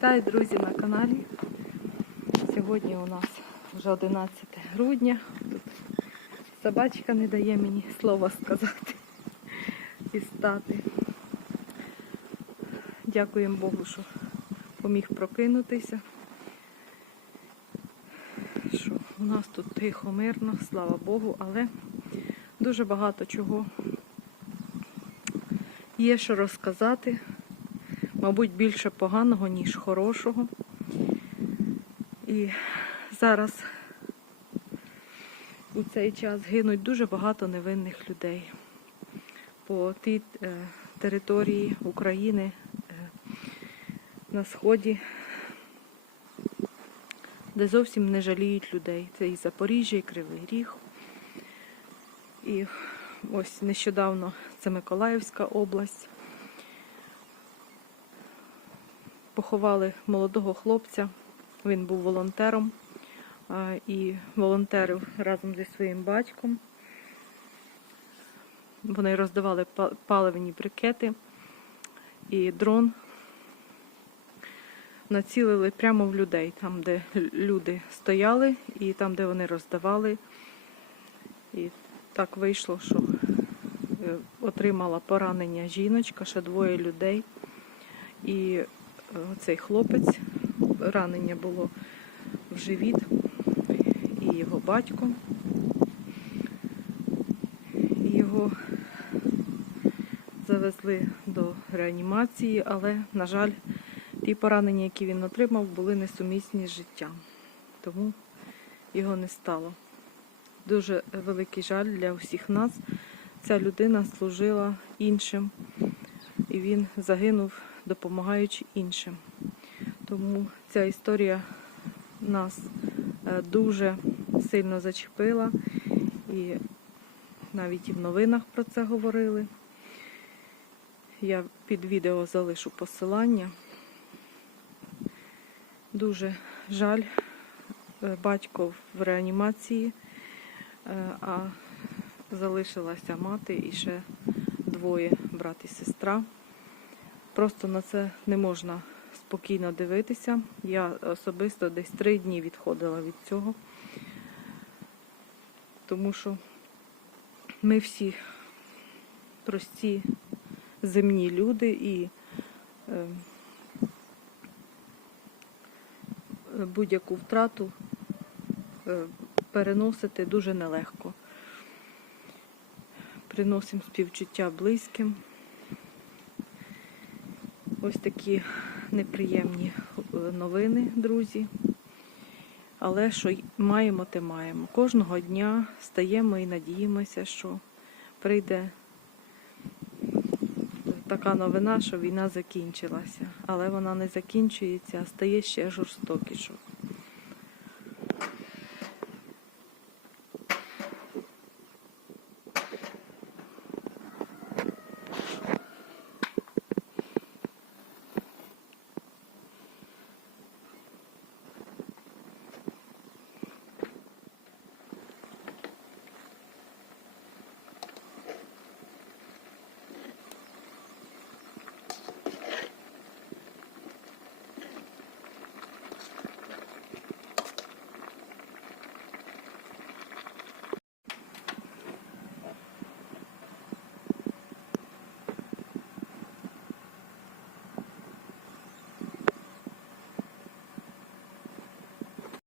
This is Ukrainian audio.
Вітаю, друзі, на каналі. Сьогодні у нас вже 11 грудня. Тут собачка не дає мені слова сказати і стати. Дякуємо Богу, що поміг прокинутися. Що у нас тут тихо, мирно, слава Богу, але дуже багато чого є що розказати. Мабуть, більше поганого, ніж хорошого. І зараз у цей час гинуть дуже багато невинних людей по тій е, території України е, на сході, де зовсім не жаліють людей. Це і Запоріжжя, і Кривий Ріг. І ось нещодавно це Миколаївська область. Поховали молодого хлопця. Він був волонтером і волонтерив разом зі своїм батьком. Вони роздавали паливні брикети, і дрон націлили прямо в людей, там, де люди стояли, і там, де вони роздавали. І так вийшло, що е, отримала поранення жіночка, ще двоє людей. І цей хлопець, ранення було в живіт, і його батько. І Його завезли до реанімації, але, на жаль, ті поранення, які він отримав, були несумісні з життям. Тому його не стало. Дуже великий жаль для усіх нас. Ця людина служила іншим, і він загинув, допомагаючи іншим. Тому ця історія нас е, дуже сильно зачепила, і навіть і в новинах про це говорили. Я під відео залишу посилання. Дуже жаль, е, батько в реанімації, е, а залишилася мати і ще двоє брат і сестра. Просто на це не можна спокійно дивитися. Я особисто десь три дні відходила від цього, тому що ми всі прості земні люди і е, будь-яку втрату е, переносити дуже нелегко. Приносимо співчуття близьким. Ось такі неприємні е, новини, друзі. Але що маємо, те маємо. Кожного дня стаємо і надіємося, що прийде така новина, що війна закінчилася. Але вона не закінчується, а стає ще жорстокішою.